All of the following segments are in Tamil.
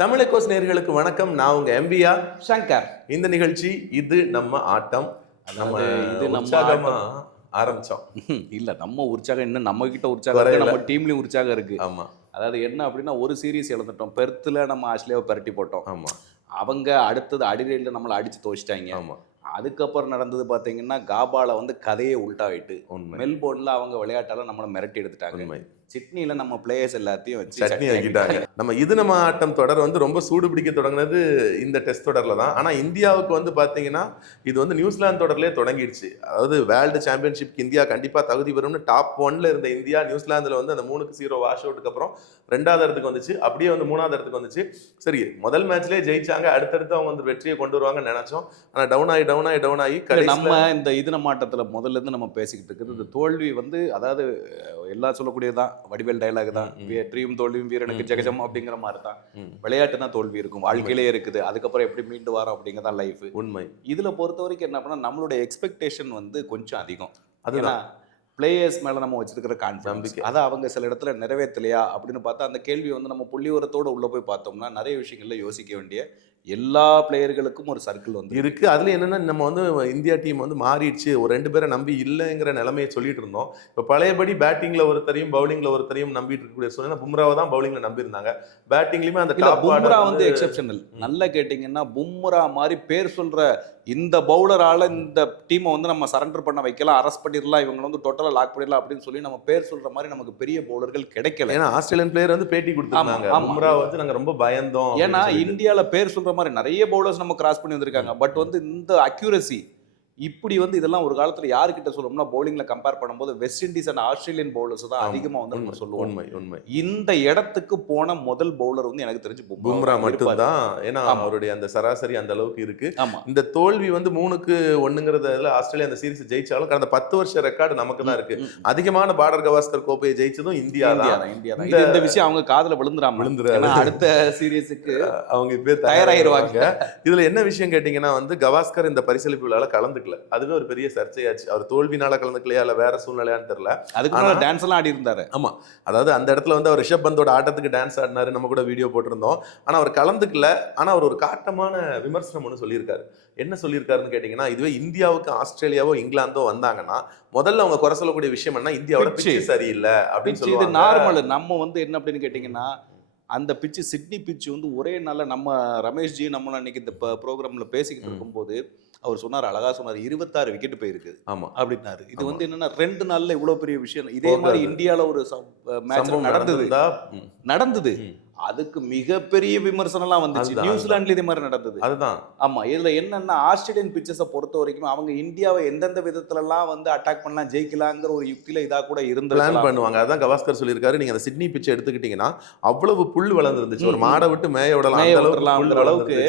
தமிழக்கோஸ் நேர்களுக்கு வணக்கம். நான் உங்க எம்பியா? சங்கர். இந்த நிகழ்ச்சி இது நம்ம ஆட்டம். நம்ம இது நம்ம உற்சாகமா ஆரம்பிச்சோம். இல்ல நம்ம உற்சாகம் இன்னும் நம்ம கிட்ட உற்சாகம் இருக்கு. நம்ம டீம்லயும் உற்சாகம் இருக்கு. ஆமா. அதாவது என்ன அப்படின்னா ஒரு சீரிஸ் இழந்துட்டோம் பெர்த்தில் நம்ம ஆஸ்திரேலியாவை பரட்டி போட்டோம். ஆமா. அவங்க அடுத்தது அடிரையில் நம்மளை அடிச்சு தோச்சிட்டாங்க. ஆமா. அதுக்கப்புறம் நடந்தது பாத்தீங்கன்னா காபால வந்து கதையே உல்டாயிட்டு உண்மை. மெல்போர்ன்ல அவங்க விளையாட்டால நம்மளை மிரட்டி எடுத்துட்டாங்க. சிட்னில நம்ம பிளேயர்ஸ் எல்லாத்தையும் வச்சு சட்னி ஆக்கிட்டாங்க நம்ம இது நம்ம ஆட்டம் தொடர் வந்து ரொம்ப சூடு பிடிக்க தொடங்குனது இந்த டெஸ்ட் தொடர்ல தான். ஆனா இந்தியாவுக்கு வந்து பாத்தீங்கன்னா இது வந்து நியூசிலாந்து தொடர்லயே தொடங்கிடுச்சு. அதாவது வேர்ல்டு சாம்பியன்ஷிப்க்கு இந்தியா கண்டிப்பா தகுதி பெறும்னு டாப் ஒன்ல இருந்த இந்தியா நியூசிலாந்துல வந்து அந்த மூணுக்கு ஜீரோ வாஷ் அவுட்டுக்கு அப்புறம் ரெண்டாவது இடத்துக்கு வந்துச்சு. அப்படியே வந்து மூணாவது இடத்துக்கு வந்துச்சு. சரி முதல் மேட்ச்லயே ஜெயிச்சாங்க. அடுத்தடுத்து அவங்க வந்து வெற்றியை கொண்டு வருவாங்கன்னு நினைச்சோம். ஆனா டவுன் ஆகி டவுன் ஆகி டவுன் ஆகி நம்ம இந்த இது மாட்டத்துல முதல்ல இருந்து நம்ம பேசிக்கிட்டு இருக்கிறது இந்த தோல்வி வந்து அதாவது எல்லாம் சொல்லக்கூடியதுதான். வடிவேல் டயலாக் தான். வெற்றியும் தோல்வியும் வீரனுக்கு ஜெகஜம் அப்படிங்கிற மாதிரி தான் விளையாட்டு தான் தோல்வி இருக்கும். வாழ்க்கையிலே இருக்குது. அதுக்கப்புறம் எப்படி மீண்டு வரோம் அப்படிங்கிறதான் லைஃப் உண்மை. இதுல பொறுத்த வரைக்கும் என்ன பண்ணா நம்மளுடைய எக்ஸ்பெக்டேஷன் வந்து கொஞ்சம் அதிகம். அதுதான். பிளேயர்ஸ் மேல நம்ம வச்சிருக்கிற கான்ஃபிடன்ஸ். அதை அவங்க சில இடத்துல நிறைவேற்றலையா அப்படின்னு பார்த்தா அந்த கேள்வி வந்து நம்ம புள்ளிவரத்தோட உள்ள போய் பார்த்தோம்னா நிறைய விஷயங்கள்ல யோசிக்க வேண்டிய எல்லா பிளேயர்களுக்கும் ஒரு சர்க்கிள் வந்து இருக்கு. அதுல என்னன்னா நம்ம வந்து இந்தியா டீம் வந்து மாறிடுச்சு. ஒரு ரெண்டு பேரை நம்பி இல்லைங்கிற நிலைமையை சொல்லிட்டு இருந்தோம். இப்போ பழையபடி பேட்டிங்ல ஒருத்தரையும் பவுலிங்ல ஒருத்தரையும் நம்பிட்டு இருக்கக்கூடிய சூழ்நிலை. பும்ராவை தான் பவுலிங்ல நம்பி இருந்தாங்க பேட்டிங்லயுமே அந்த பும்ரா வந்து எக்ஸெப்ஷனல் நல்லா கேட்டிங்கன்னா பும்ரா மாதிரி பேர் சொல்ற இந்த பவுலரால இந்த டீமை வந்து நம்ம சரண்டர் பண்ண வைக்கலாம் அரெஸ்ட் பண்ணிடலாம் இவங்க வந்து டோட்டலா லாக் பண்ணிடலாம் அப்படின்னு சொல்லி நம்ம பேர் சொல்ற மாதிரி நமக்கு பெரிய பவுலர்கள் கிடைக்கல ஏன்னா ஆஸ்திரேலியன் பிளேயர் வந்து பேட்டி ஆமா. பும்ரா வந்து நாங்க ரொம்ப பயந்தோம் ஏன்னா. இந்தியால பேர் சொல்ற மாதிரி நிறைய பவுலர்ஸ் நம்ம கிராஸ் பண்ணி வந்திருக்காங்க பட் வந்து இந்த அக்யூரசி இப்படி வந்து இதெல்லாம் ஒரு காலத்துல யாருக்கிட்ட சொல்லணும்னா பவுலிங்ல கம்பேர் பண்ணும்போது West Indies and Australian bowlers தான் அதிகமா வந்து நம்ம சொல்லுவோம் உண்மை உண்மை. இந்த இடத்துக்கு போன முதல் பவுலர் வந்து எனக்கு தெரிஞ்சு பும்ரா. மட்டும்தான். ஏன்னா. அவருடைய அந்த சராசரி அந்த அளவுக்கு இருக்கு. இந்த தோல்வி வந்து மூணுக்கு ஒண்ணுங்கிறதுல ஆஸ்திரேலியா அந்த சீரிஸ் ஜெயிச்சாலும் கடந்த பத்து வருஷ ரெக்கார்டு நமக்கு தான் இருக்கு. அதிகமான பார்டர் கவாஸ்கர் கோப்பையை ஜெயிச்சதும் இந்தியா தான். இந்தியா தான் இந்த- விஷயம் அவங்க காதுல விழுந்துராம விழுந்துராது. ஏன்னா அடுத்த சீரியஸுக்கு அவங்க இப்பவே தயாராயிருவாங்க. இதுல என்ன விஷயம் கேட்டீங்கன்னா வந்து கவாஸ்கர் இந்த பரிசளிப்பு விழால கலந்துக்கல அதுவே ஒரு பெரிய சர்ச்சையாச்சு. அவர் தோல்வினால கலந்துக்கலையா இல்ல வேற சூழ்நிலையான்னு தெரியல. அதுக்கு டான்ஸ் எல்லாம் ஆடி இருந்தாரு அதாவது அந்த இடத்துல வந்து அவர் ரிஷப் பந்தோட ஆட்டத்துக்கு டான்ஸ் ஆடினாரு. நம்ம கூட வீடியோ போட்டிருந்தோம். ஆனா அவர் கலந்துக்கல. ஆனா அவர் ஒரு காட்டமான விமர்சனம் ஒன்று சொல்லியிருக்காரு. என்ன சொல்லியிருக்காருன்னு கேட்டீங்கன்னா இதுவே இந்தியாவுக்கு ஆஸ்திரேலியாவோ இங்கிலாந்தோ வந்தாங்கன்னா முதல்ல அவங்க குறை சொல்லக்கூடிய விஷயம் என்ன? இந்தியாவோட. பிச்சு. சரியில்லை அப்படின்னு இது சொல்லுவாங்க. நார்மல் நம்ம வந்து என்ன அப்படின்னு கேட்டிங்கன்னா அந்த பிச்சு சிட்னி பிச்சு வந்து ஒரே நாள்ல நம்ம ரமேஷ்ஜி நம்ம அன்னைக்கு இந்த ப்ரோக்ராம்ல பேசிக்கிட்டு. இருக்கும்போது அவர் சொன்னார் அழகா சொன்னார் இருபத்தாறு விக்கெட் போயிருக்கு. ஆமா. அப்படின்னாரு. இது. வந்து என்னன்னா ரெண்டு நாள்ல இவ்வளவு பெரிய விஷயம். இதே. மாதிரி இந்தியால ஒரு மேட்ச் நடந்தது. நடந்ததா. அதுக்கு மிகப்பெரிய விமர்சனம்லாம் வந்துச்சு. நியூசிலாந்துல இதே மாதிரி நடந்தது. அதுதான். ஆமா இதுல என்னன்னா ஆஸ்திரேலியன் பிச்சர்ஸை பொறுத்த வரைக்கும் அவங்க இந்தியாவை எந்தெந்த விதத்துலலாம் வந்து அட்டாக் பண்ணலாம் ஜெயிக்கலாங்கிற ஒரு யுக்தியில இதா கூட பிளான் இருந்திருக்கலாம் பண்ணுவாங்க. அதான் கவாஸ்கர் சொல்லியிருக்காரு. நீங்க அந்த சிட்னி பிச்சை எடுத்துக்கிட்டீங்கன்னா அவ்வளவு புல் வளர்ந்துருந்துச்சு. ஒரு. மாடை விட்டு மேய விடலாம். அளவுக்கு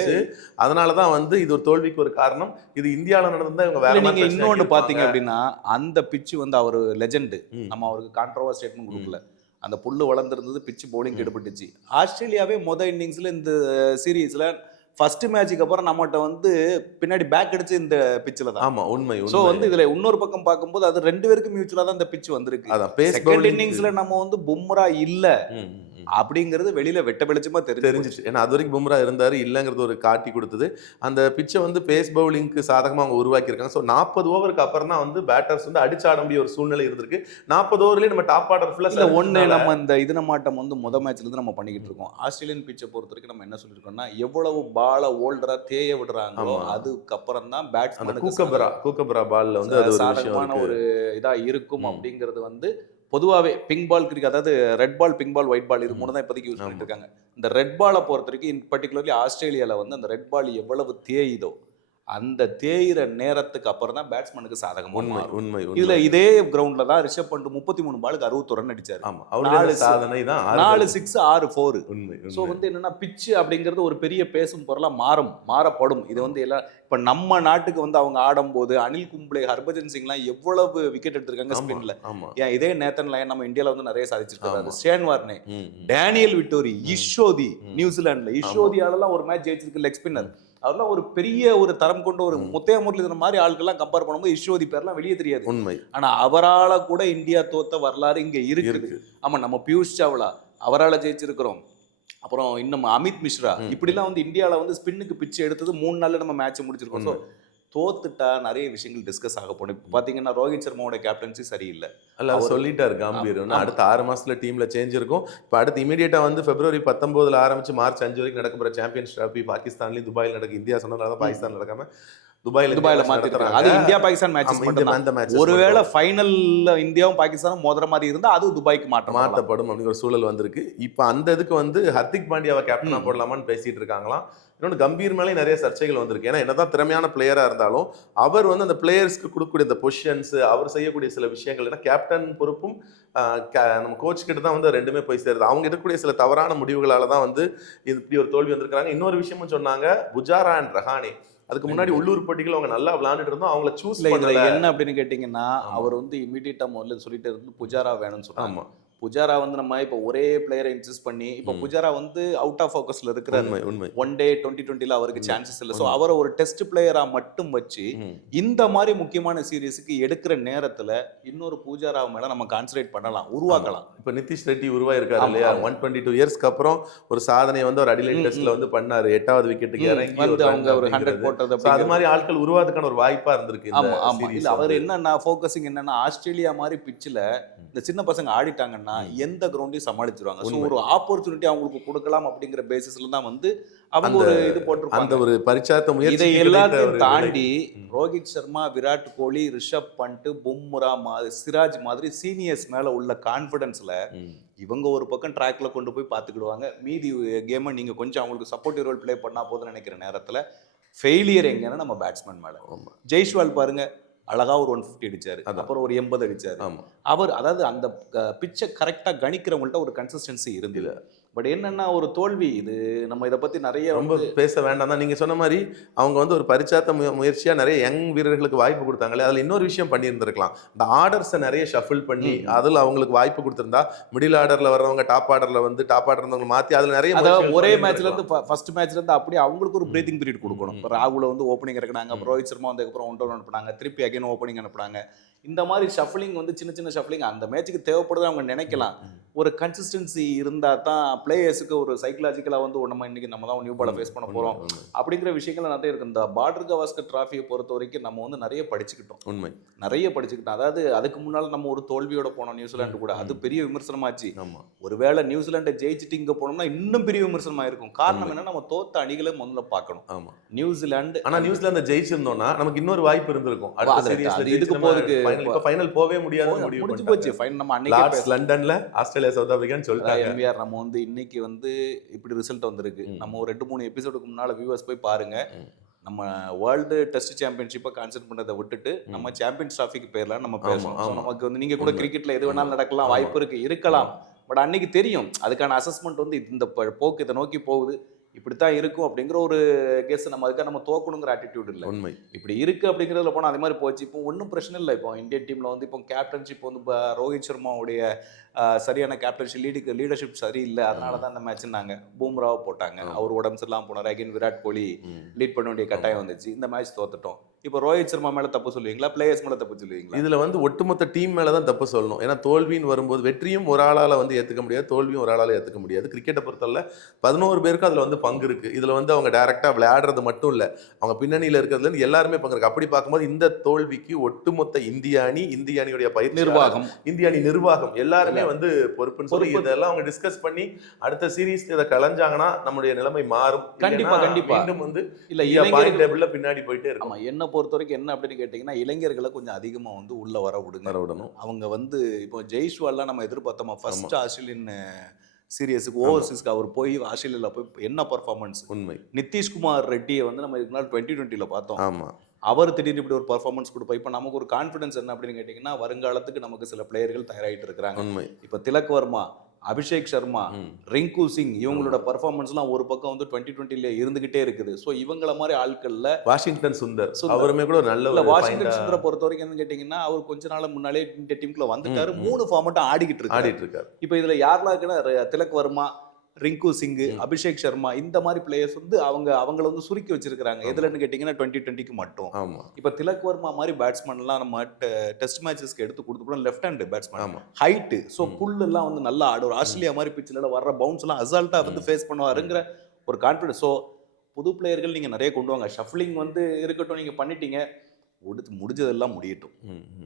அதனாலதான் வந்து இது ஒரு தோல்விக்கு ஒரு காரணம். இது இந்தியால நடந்தா இவங்க வேற நீங்க ஆக்கியிருப்பாங்க. பாத்தீங்க அப்படின்னா அந்த பிச்சு வந்து அவர் லெஜெண்ட். நம்ம அவருக்கு கான்ட்ரோவா ஸ்டேட்மெண்ட் கொடுக்கல. அந்த புல்லு வளர்ந்துருந்தது பிச்சு போலிங் எடுபட்டுச்சு ஆஸ்திரேலியாவே மொத இன்னிங்ஸ்ல இந்த சீரீஸ்ல ஃபர்ஸ்ட் மேட்சுக்கு அப்புறம் நம்மகிட்ட வந்து பின்னாடி பேக் அடிச்சு இந்த பிச்சில் தான். ஆமா உண்மை சோ உண்மை. வந்து இதுல இன்னொரு பக்கம் பார்க்கும்போது அது ரெண்டு பேருக்கும் மியூச்சுவலா தான் இந்த பிச் வந்திருக்கு. அதான் செகண்ட் இன்னிங்ஸ்ல நம்ம வந்து பும்ரா இல்ல. அப்படிங்கிறது வெளியில வெட்ட வெளிச்சமா தெரிஞ்சு தெரிஞ்சிச்சு. ஏன்னா அது வரைக்கும் பும்ரா இருந்தாரு இல்லைங்கிறது ஒரு காட்டி கொடுத்தது. அந்த பிச்சை வந்து பேஸ் பவுலிங்க்கு சாதகமா அவங்க உருவாக்கியிருக்காங்க. ஸோ நாற்பது ஓவருக்கு அப்புறம் தான் வந்து பேட்டர்ஸ் வந்து அடிச்சு ஆட முடிய ஒரு சூழ்நிலை இருந்திருக்கு. நாற்பது ஓவர்லயே நம்ம டாப் ஆர்டர் இல்ல ஃபுல்லா ஒண்ணு நம்ம இந்த இதுன மாட்டம் வந்து முத மேட்ச்ல இருந்து நம்ம பண்ணிக்கிட்டு இருக்கோம். ஆஸ்திரேலியன் பிச்சை பொறுத்த வரைக்கும் நம்ம என்ன சொல்லிருக்கோம்னா எவ்வளவு பால ஓல்டரா தேய விடுறாங்களோ. அதுக்கப்புறம் தான் பேட்ஸ்மேனுக்கு கூக்கபரா கூக்கபரா பால்ல வந்து அது ஒரு விஷயம் சாதகமான ஒரு இதா இருக்கும். அப்படிங்கிறது வந்து பொதுவாவே பிங்க் பால் கிரிக்கெட் அதாவது red ball pink ball white ball இது. மூணு தான் இப்போதைக்கு யூஸ். பண்ணிட்டு இருக்காங்க இந்த ரெட் பாலை பொறுத்த வரைக்கும் இன் பர்டிகுலர்லி ஆஸ்திரேலியால வந்து அந்த ரெட் பால் எவ்வளவு தேயுதோ அந்த தேயிற நேரத்துக்கு அப்புறம் தான் பேட்ஸ்மேனுக்கு சாதகமா உண்மை. உண்மை இதுல இதே கிரவுண்ட்ல தான் ரிஷப் பண்ட் முப்பத்தி மூணு பாலுக்கு அறுபத்தொரு ரன் அடிச்சாரு. ஆமா நாலு சாதனை தான் நாலு. சிக்ஸ் ஆறு ஃபோர் உண்மை ஸோ வந்து என்னன்னா பிச்சு அப்படிங்கிறது ஒரு பெரிய பேசும் பொருளா மாறும் மாறப்படும். இது வந்து எல்லாம் இப்ப நம்ம நாட்டுக்கு வந்து அவங்க ஆடும்போது அனில் கும்ப்ளே ஹர்பஜன் சிங்லாம் எவ்வளவு விக்கெட் எடுத்திருக்காங்க ஸ்பின்ல ஏன் இதே நேத்தன் லயன் நம்ம இந்தியால வந்து நிறைய சாதிச்சிருக்காரு. Shane Warne. Daniel Vettori Ish Sodhi hmm. நியூசிலாந்துல. இஷோதியாலலாம் ஒரு மேட்ச் ஜெயிச்சிருக்கு லெக் ஸ்பின்னர் அவர்லாம் ஒரு பெரிய ஒரு தரம் கொண்ட ஒரு. முத்தைய முரளிதரன் மாதிரி ஆட்கள்லாம் கம்பேர் பண்ணும்போது இஷோதி பேர்லாம் வெளியே தெரியாது. உண்மை. ஆனா அவரால கூட இந்தியா தோத்த வரலாறு இங்க இருக்குது. இருக்கு ஆமா நம்ம பியூஷ் சாவ்லா அவரால ஜெயிச்சிருக்கிறோம். அப்புறம் இன்னும் அமித் மிஸ்ரா. இப்படிலாம் வந்து இந்தியாவில் வந்து ஸ்பின்னுக்கு பிச்சு எடுத்தது மூணு நாள்ல நம்ம மேட்ச் முடிச்சிருக்கோம். ஸோ. தோத்துட்டா நிறைய விஷயங்கள் டிஸ்கஸ் ஆக போகும். இப்போ பார்த்தீங்கன்னா ரோஹித் சர்மாவோட கேப்டன்சி சரியில்லை. அல்ல அவர் சொல்லிட்டாரு காம்பீர். அடுத்த ஆறு மாசத்துல டீம்ல சேஞ்ச் இருக்கும். இப்போ அடுத்து இமீடியட்டா வந்து பிப்ரவரி பத்தொன்பதுல ஆரம்பிச்சு மார்ச் அஞ்சு வரைக்கும் நடக்க போற சாம்பியன்ஸ் டிராஃபி பாகிஸ்தான்லயும் துபாயில் நடக்கு இந்தியா சொன்னதால தான் பாகிஸ்தான் நடக்காம துபாயில துபாயில மாத்திருக்காங்க அது இந்தியா பாகிஸ்தான் மேட்சஸ் மட்டும் அந்த மேட்ச் ஒருவேளை ஃபைனல்ல இந்தியாவும் பாகிஸ்தானும் மோதுற மாதிரி இருந்தா அது துபாய்க்கு மாத்த மாற்றப்படும் அப்படிங்கிற சூழல் வந்திருக்கு. இப்போ அந்த இதுக்கு வந்து ஹர்திக் பாண்டியாவை கேப்டனா. போடலாமான்னு பேசிட்டு இருக்காங்களாம். இன்னொன்று கம்பீர் மேலே நிறைய சர்ச்சைகள் வந்திருக்கு. ஏன்னா என்னதான் திறமையான பிளேயரா இருந்தாலும் அவர் வந்து அந்த பிளேயர்ஸ்க்கு கொடுக்கக்கூடிய இந்த பொசிஷன்ஸ் அவர் செய்யக்கூடிய சில விஷயங்கள் ஏன்னா கேப்டன் பொறுப்பும் நம்ம கோச் கிட்ட தான் வந்து ரெண்டுமே போய் சேருது. அவங்க எடுக்கக்கூடிய சில தவறான முடிவுகளால தான் வந்து இப்படி ஒரு தோல்வி வந்திருக்காங்க இன்னொரு விஷயமும் சொன்னாங்க புஜாரா அண்ட் ரஹானே. அதுக்கு முன்னாடி உள்ளூர் போட்டிகள் அவங்க நல்லா விளையாண்டுட்டு இருந்தோம். அவங்கள சூஸ் பண்ணல. என்ன அப்படின்னு கேட்டீங்கன்னா. அவர் வந்து இமீடியட்டா முதல்ல சொல்லிட்டு இருந்து புஜாரா வேணும்னு சொன்னாங்க புஜாரா வந்து நம்ம இப்போ ஒரே பிளேயரை இன்சிஸ்ட் பண்ணி இப்போ. புஜாரா வந்து அவுட் ஆஃப் ஃபோக்கஸ்ல இருக்கிறாரு உண்மை உண்மை ஒன் டே டுவெண்ட்டி டுவெண்ட்டில அவருக்கு. சான்சஸ் இல்லை ஸோ. அவரை ஒரு டெஸ்ட் பிளேயரா மட்டும் வச்சு. இந்த மாதிரி முக்கியமான சீரீஸுக்கு எடுக்கிற நேரத்துல இன்னொரு பூஜாரா மேல நம்ம கான்சன்ட்ரேட் பண்ணலாம் உருவாக்கலாம் இப்போ நிதிஷ் ரெட்டி உருவாயிருக்காரு இல்லையா. ஒன் டுவெண்ட்டி டூ இயர்ஸ்க்கு அப்புறம் ஒரு சாதனையை வந்து ஒரு அடிலைட் டெஸ்ட்ல. வந்து பண்ணாரு எட்டாவது விக்கெட்டுக்கு இறங்கி வந்து அவங்க ஒரு ஹண்ட்ரட். போட்டது அது. மாதிரி ஆட்கள் உருவாதுக்கான ஒரு வாய்ப்பா இருந்திருக்கு ஆமா ஆமா இல்ல அவர். என்னன்னா ஃபோக்கஸிங் என்னன்னா ஆஸ்திரேலியா மாதிரி பிச்சில் இந்த சின்ன பசங்க ஆடிட்டாங்கன்னா ம். எந்த கிரவுண்டையும் சமாளிச்சிருவாங்க. ஸோ. ஒரு ஆப்பர்ச்சுனிட்டி அவங்களுக்கு கொடுக்கலாம் அப்படிங்கிற பேசிஸ்ல தான் வந்து அவங்க அந்த- ஒரு இது அந்த போட்டிருப்பாங்க ஒரு பரிச்சாத்த முயற்சி எல்லாத்தையும் தாண்டி. ரோஹித் சர்மா விராட் கோலி ரிஷப் பண்ட் பும்ரா மாதிரி சிராஜ் மாதிரி சீனியர்ஸ் மேல உள்ள கான்ஃபிடன்ஸ்ல இவங்க ஒரு பக்கம் ட்ராக்ல கொண்டு போய் பார்த்துக்கிடுவாங்க. மீதி கேமை நீங்க கொஞ்சம் அவங்களுக்கு சப்போர்ட்டிவ் ரோல் ப்ளே பண்ணா போதும்னு நினைக்கிற நேரத்துல ஃபெயிலியர் எங்கன்னா நம்ம பேட்ஸ்மேன் மேல. ஜெய்ஷ்வால் பாருங்க அழகா ஒரு ஒன் ஃபிஃப்டி அடிச்சாரு. அதான். அப்புறம் ஒரு எண்பது அடிச்சாரு. ஆமா. அவர் அதாவது அந்த பிச்சை கரெக்டா கணிக்கிறவங்கள்ட்ட ஒரு கன்சிஸ்டன்சி இருந்தது. பட் என்னன்னா ஒரு தோல்வி இது நம்ம இதை பத்தி நிறைய ரொம்ப பேச வேண்டாம் தான் நீங்க சொன்ன மாதிரி அவங்க வந்து ஒரு பரிச்சாத்த முய- முயற்சியா நிறைய யங் வீரர்களுக்கு வாய்ப்பு கொடுத்தாங்களே அதுல இன்னொரு விஷயம் பண்ணியிருந்திருக்கலாம் இந்த ஆர்டர்ஸை நிறைய ஷஃபிள் பண்ணி. அதுல அவங்களுக்கு வாய்ப்பு கொடுத்திருந்தா மிடில் ஆர்டர்ல வர்றவங்க டாப் ஆர்டர்ல வந்து டாப் ஆர்டர் இருந்தவங்க மாத்தி அதுல நிறைய ஒரே பண்ணியிருந்திருக்கலாம். மேட்ச்ல இருந்து ஃபர்ஸ்ட் மேட்ச்ல இருந்து அப்படியே அவங்களுக்கு ஒரு ம். பிரீத்திங் பீரியட் கொடுக்கணும். இப்போ ராகுல வந்து ஓப்பனிங். அப்புறம் ரோஹித் சர்மா வந்ததுக்கப்புறம் ஒன் டவுன் அனுப்புனாங்க திருப்பி அகைன் ஓப்பனிங் அனுப்புனாங்க இந்த மாதிரி ஷஃப்லிங் வந்து சின்ன சின்ன ஷஃப்லிங் அந்த மேட்ச்சுக்கு தேவைப்படுது அவங்க நினைக்கலாம். ஒரு கன்சிஸ்டன்சி இருந்தா தான் பிளேயர்ஸுக்கு ஒரு சைக்கலாஜிக்கலா வந்து நம்ம இன்னைக்கு நம்ம தான் நியூ பாலை ஃபேஸ் பண்ண உண்மை, அப்படிங்கிற விஷயங்கள் நிறைய இருக்கு. இந்த பார்டர் கவாஸ்கர் டிராஃபியை பொறுத்த வரைக்கும் நம்ம வந்து நிறைய படிச்சுக்கிட்டோம். உண்மை. நிறைய படிச்சுக்கிட்டோம். அதாவது அதுக்கு முன்னால நம்ம ஒரு தோல்வியோட போனோம் நியூசிலாந்து கூட. அது பெரிய விமர்சனமாச்சு. ஒருவேளை நியூசிலாண்டை ஜெயிச்சுட்டு இங்க போனோம்னா இன்னும் பெரிய விமர்சனமா இருக்கும். காரணம். என்ன நம்ம தோத்த அணிகளை முதல்ல பார்க்கணும். ஆமா. நியூசிலாந்து ஆனா நியூசிலாந்து ஜெயிச்சிருந்தோம்னா நமக்கு இன்னொரு வாய்ப்பு இருந்திருக்கும். இதுக்கு இப்ப ஃபைனல் போவே முடியாது முடிஞ்சு. போச்சு. ஃபைன் நம்ம அன்னைக்கே லண்டன்ல ஆஸ்திரேலியா சவுத் ஆப்பிரிக்கான்னு சொல்லிட்டாங்க. நம்ம வந்து இன்னைக்கு வந்து இப்படி ரிசல்ட் வந்திருக்கு. நம்ம ஒரு ரெண்டு மூணு எபிசோடுக்கு முன்னால வியூவர்ஸ் போய் பாருங்க. நம்ம வேர்ல்டு டெஸ்ட் சாம்பியன்ஷிப்பை கான்சென்ட் பண்ணதை விட்டுட்டு நம்ம சாம்பியன்ஸ் டிராஃபிக்கு பேர்லாம் நம்ம பேசணும். நமக்கு வந்து நீங்க கூட. கிரிக்கெட்ல எது வேணாலும் நடக்கலாம். வாய்ப்பு இருக்கு இருக்கலாம். பட் அன்னைக்கு தெரியும் அதுக்கான அசஸ்மெண்ட் வந்து இந்த போக்கு இதை நோக்கி போகுது. இப்படித்தான் இருக்கும் அப்படிங்கிற ஒரு கெஸ் நம்ம அதுக்காக நம்ம தோக்கணுங்கிற ஆட்டிடியூட் இல்லை. உண்மை. இப்படி இருக்கு அப்படிங்கிறதுல போனால் அதே மாதிரி போச்சு. இப்போ ஒன்றும் பிரச்சனை இல்லை. இப்போ இந்தியன் டீமில் வந்து இப்போ கேப்டன்ஷிப் வந்து ரோஹித் சர்மாவுடைய சரியான கேப்டன்ஷிப் லீடுக்கு லீடர்ஷிப் சரியில்லை. அதனால தான் அந்த மேட்ச்னாங்க பூம்ராவை போட்டாங்க. அவர் உடம்பு சரியில்லாம போனார். அகைன் விராட் கோலி. லீட் பண்ண வேண்டிய கட்டாயம் வந்துச்சு. இந்த மேட்ச் தோத்துட்டோம். இப்போ ரோஹித் சர்மா மேல தப்பு சொல்லுவீங்களா? பிளேயர்ஸ் மேல தப்பு சொல்லுவீங்களா? இதுல வந்து ஒட்டுமொத்த டீம் மேல தான் தப்பு சொல்லணும். ஏன்னா தோல்வின்னு வரும்போது வெற்றியும் ஒரு ஆளால வந்து ஏத்துக்க முடியாது. தோல்வியும் ஒரு ஆளால ஏத்துக்க முடியாது. கிரிக்கெட்டை பொறுத்தவரை பதினோரு பேருக்கு அதுல வந்து பங்கு இருக்கு. இதுல வந்து அவங்க டைரக்டா விளையாடுறது மட்டும் இல்ல. அவங்க பின்னணியில இருக்கிறதுல இருந்து எல்லாருமே பங்கு இருக்கு. அப்படி பார்க்கும்போது இந்த தோல்விக்கு ஒட்டுமொத்த இந்திய அணி இந்திய அணியுடைய பயிற்சி நிர்வாகம். இந்திய அணி நிர்வாகம் எல்லாருமே வந்து பொறுப்புன்னு சொல்லி. இதெல்லாம் அவங்க டிஸ்கஸ் பண்ணி அடுத்த சீரீஸ் இதை கலைஞ்சாங்கன்னா நம்மளுடைய நிலைமை மாறும். கண்டிப்பா, கண்டிப்பா. மீண்டும் வந்து இல்ல இளைஞர்கள் டேபிள்ல பின்னாடி போயிட்டே இருக்கும். என்ன பொறுத்த வரைக்கும் என்ன அப்படின்னு கேட்டிங்கன்னா இளைஞர்களை கொஞ்சம் அதிகமா வந்து உள்ள வர விடுங்க. வர விடணும். அவங்க வந்து இப்போ ஜெய்ஷ்வால்லாம் நம்ம எதிர்பார்த்தோமா? First Australian சீரியஸுக்கு. ஓவர்சீஸ்க்கு அவர் போய் ஆஸ்திரேலியாவில் போய் என்ன பர்ஃபார்மன்ஸ் உண்மை. நிதிஷ்குமார் ரெட்டியை வந்து நம்ம இதுக்கு முன்னாடி டுவெண்ட்டி டுவெண்ட்டியில் பார்த்தோம். ஆமா. அவர் திடீர்னு இப்படி ஒரு பர்ஃபார்மன்ஸ் கொடுப்போம் இப்போ நமக்கு ஒரு கான்ஃபிடன்ஸ் என்ன அப்படின்னு கேட்டிங்கன்னா வருங்காலத்துக்கு நமக்கு சில பிளேயர்கள் தயாராகிட்டு இருக்கிறாங்க. உண்மை. இப்போ திலக் வர்மா அபிஷேக் சர்மா. ரிங்கு சிங் இவங்களோட பர்ஃபார்மன்ஸ்லாம் ஒரு பக்கம் வந்து டுவெண்ட்டி டுவெண்ட்டில இருந்துகிட்டே இருக்குது. ஸோ இவங்கள மாதிரி ஆட்கள்ல வாஷிங்டன் சுந்தர். அவருமே கூட நல்ல வாஷிங்டன் சுந்தரை பொறுத்த வரைக்கும் என்ன கேட்டிங்கன்னா அவர் கொஞ்ச நாள் முன்னாலே இந்த டீமுக்குள்ள வந்துட்டாரு. மூணு ஃபார்மட்டும் ஆடிக்கிட்டு இருக்காரு. ஆடிட்டு இருக்காரு. இப்போ இதுல யாரெல்லாம் இருக்குன்னா திலக் வர்மா ரிங்கு சிங் அபிஷேக் சர்மா இந்த மாதிரி பிளேயர்ஸ் வந்து அவங்க அவங்கள வந்து சுருக்கி வச்சிருக்காங்க எதுலன்னு கேட்டிங்கன்னா டுவெண்ட்டி டுவெண்ட்டிக்கு மட்டும். இப்போ திலக் வர்மா மாதிரி பேட்ஸ்மேன்லாம் நம்ம டெஸ்ட் மேட்சஸ்க்கு எடுத்து கொடுத்து left hand batsman height so புல்லெல்லாம் வந்து நல்லா ஆடுவார். ஆஸ்திரேலியா மாதிரி பிச்சில் வர்ற பவுன்ஸ் எல்லாம் அசால்ட்டாக வந்து ஃபேஸ் பண்ணுவாருங்கிற ஒரு கான்ஃபிடன்ஸ் ஸோ புது பிளேயர்கள் நீங்கள் நிறைய கொண்டு வாங்க. ஷஃப்லிங் வந்து இருக்கட்டும் நீங்கள் பண்ணிட்டீங்க. முடிச்சு முடிஞ்சதெல்லாம் முடியட்டும்.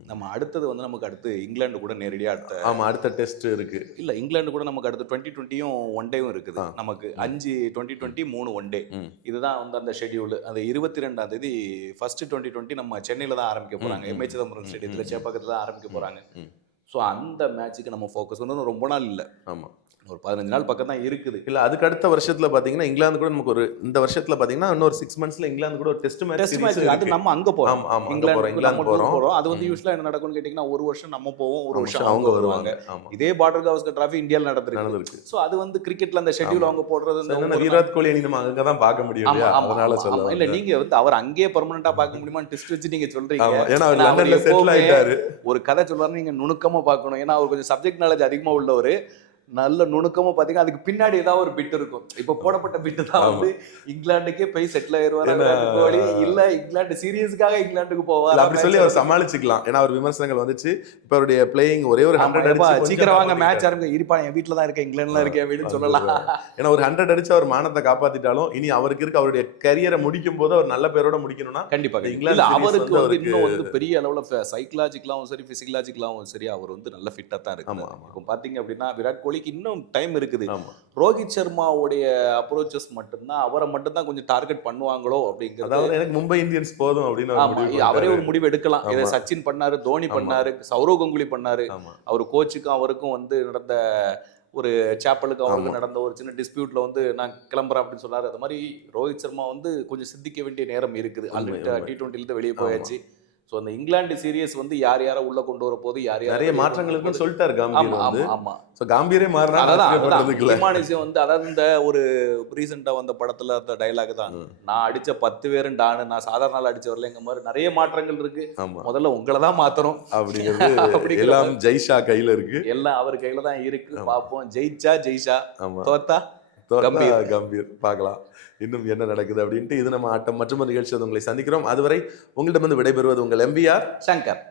நம்ம அடுத்தது வந்து நமக்கு அடுத்து இங்கிலாந்து கூட நேரடியாக அடுத்த ஆமா அடுத்த டெஸ்ட் இருக்கு. இல்ல இங்கிலாந்து கூட நமக்கு அடுத்து டுவெண்ட்டி டுவெண்ட்டியும் ஒன் டேவும் இருக்குது. நமக்கு அஞ்சு டுவெண்ட்டி டுவெண்ட்டி மூணு ஒன் டே. இதுதான் வந்து அந்த ஷெட்யூல் அந்த இருபத்தி ரெண்டாம் தேதி ஃபர்ஸ்ட் டுவெண்ட்டி டுவெண்ட்டி நம்ம சென்னையில தான் ஆரம்பிக்க ம். எம்ஏ சிதம்பரம் ஸ்டேடியத்தில் சேப்பாக்கத்தில் தான் ஆரம்பிக்க போறாங்க. ம். ஸோ அந்த மேட்ச்சுக்கு நம்ம ஃபோக்கஸ் வந்து ரொம்ப நாள் இல்லை. ஆமா. ஒரு பதினஞ்சு நாள் பக்கம் தான் இருக்குது. இல்ல அதுக்கு அடுத்த வருஷத்துல பாத்தீங்கன்னா இங்கிலாந்து கூட நமக்கு ஒரு இந்த வருஷத்துல பாத்தீங்கன்னா இன்னொரு சிக்ஸ் மந்த்ஸ்ல இங்கிலாந்து கூட ஒரு டெஸ்ட் டெஸ்ட் மேட்ச் மேட்ச் அது நம்ம அங்க போறோம். ஆமா ஆமா அங்க போறோம் இங்கிலாந்து இங்கிலாந்து போறோம். அது வந்து ம். யூஸ்வலா என்ன நடக்கும்னு கேட்டிங்கன்னா ஒரு வருஷம் நம்ம போவோம் ஒரு வருஷம் அவங்க வருவாங்க. இதே பார்டர் கவஸ்கர் டிராஃபி இந்தியாவில் நடந்திருக்கு. நடந்திருக்கு. ஸோ அது வந்து கிரிக்கெட்ல அந்த ஷெட்யூல். அவங்க போடுறது விராட் கோலி அணி நம்ம அங்கதான் பார்க்க முடியும் அதனால ஆமா, சொல்ல ஆமா. இல்ல வந்தேன். நீங்க வந்து அவர் அங்கேயே பெர்மனண்டா பார்க்க முடியுமான்னு டெஸ்ட் வச்சு நீங்க சொல்றீங்க. ஆமா ஏன்னா அவர் லண்டன்ல செட்டில் ஆயிட்டாரு. ஒரு கதை சொல்றாரு நீங்க நுணுக்கமா பார்க்கணும். ஏன்னா அவர் கொஞ்சம் சப்ஜெக்ட் நாலேஜ் அதிகமா உள்ளவர். நல்ல நுணுக்கமா பாத்தீங்கன்னா அதுக்கு பின்னாடி ஏதாவது ஒரு பிட் இருக்கும். இப்ப போடப்பட்ட பிட் தான். வந்து இங்கிலாந்துக்கே போய் செட்டில் கோலி இல்ல இங்கிலாந்து சீரியஸுக்காக இங்கிலாந்துக்கு போவார்? அப்படி சொல்லி அவர் சமாளிச்சுக்கலாம். ஏன்னா அவர் விமர்சனங்கள் வந்துச்சு. இப்ப அவருடைய பிளேயிங் ஒரே ஒரு ஹண்ட்ரட் சீக்கிரம் வாங்க மேட்ச் ஆரம்பிக்க இருப்பா என் வீட்டுல தான் இருக்கேன் இங்கிலாந்துல இருக்கேன் அப்படின்னு சொல்லலாம். ஏன்னா ஒரு ஹண்ட்ரட் அடிச்சு அவர் மானத்தை காப்பாத்திட்டாலும் இனி அவருக்கு இருக்க அவருடைய கரியரை முடிக்கும் போது அவர் நல்ல பேரோட முடிக்கணும்னா கண்டிப்பா. இங்கிலாந்து அவருக்கு வந்து இன்னும் வந்து பெரிய அளவுல சைக்கலாஜிக்கலாவும் சரி பிசிக்கலாஜிக்கலாவும் சரி அவர் வந்து நல்ல ஃபிட்டா தான் இருக்கு பாத்தீங்க அப்படின்னா விராட் கோலிக்கு இன்னும் டைம் இருக்குது ரோஹித் சர்மாவுடைய அப்ரோச்சஸ் மட்டும்தான் அவரை மட்டும்தான் கொஞ்சம் டார்கெட் பண்ணுவாங்களோ அப்படிங்கிறது அதாவது எனக்கு மும்பை இந்தியன்ஸ் போதும் அப்படின்னு அவர் ஒரு. முடிவு எடுக்கலாம் இதை. சச்சின் பண்ணாரு தோனி. பண்ணாரு சௌரவ் கங்குலி பண்ணாரு அவர் கோச்சுக்கும் அவருக்கும் வந்து நடந்த ஒரு சாப்பலுக்கு அவருக்கு. நடந்த ஒரு சின்ன டிஸ்பியூட்ல வந்து நான் கிளம்புறேன் அப்படின்னு சொன்னாரு அது மாதிரி ரோஹித் சர்மா வந்து கொஞ்சம் சிந்திக்க வேண்டிய நேரம் இருக்குது ஆல்ரெடி. டி டுவெண்ட்டில வெளியே போயாச்சு ஸோ அந்த இங்கிலாந்து சீரியஸ் வந்து யார் யாரை உள்ள கொண்டு வர போது யார் யாரை நிறைய வெளிய மாற்றங்கள் கொண்டு இருக்குன்னு வர சொல்லிட்டாரு. காம்பீர் வந்து. ஆமா சோ காம்பீரே மாறினா அதான் வந்து அதாவது இந்த ஒரு ரீசெண்டா வந்த படத்துல அந்த டைலாக் தான். நான் அடிச்ச பத்து பேரும் டானு நான் சாதாரண நாள் அடிச்ச வரலங்க மாதிரி நிறைய மாற்றங்கள் இருக்கு. முதல்ல உங்களை தான் மாத்தணும் அப்படிங்கிறது அப்படிங்கிற எல்லாம் ஜெய்ஷா கையில இருக்கு. எல்லாம் அவர் கையில தான் இருக்கு. பார்ப்போம். ஜெயிச்சா தோத்தா தோத்தா? கம்பீர். கம்பீர். பார்க்கலாம். இன்னும் என்ன நடக்குது அப்படின்ட்டு இது நம்ம ஆட்டம். மற்றும் நிகழ்ச்சி உங்களை சந்திக்கிறோம். அதுவரை உங்களிடமிருந்து விடைபெறுவது உங்கள் எம்பிஆர் சங்கர்.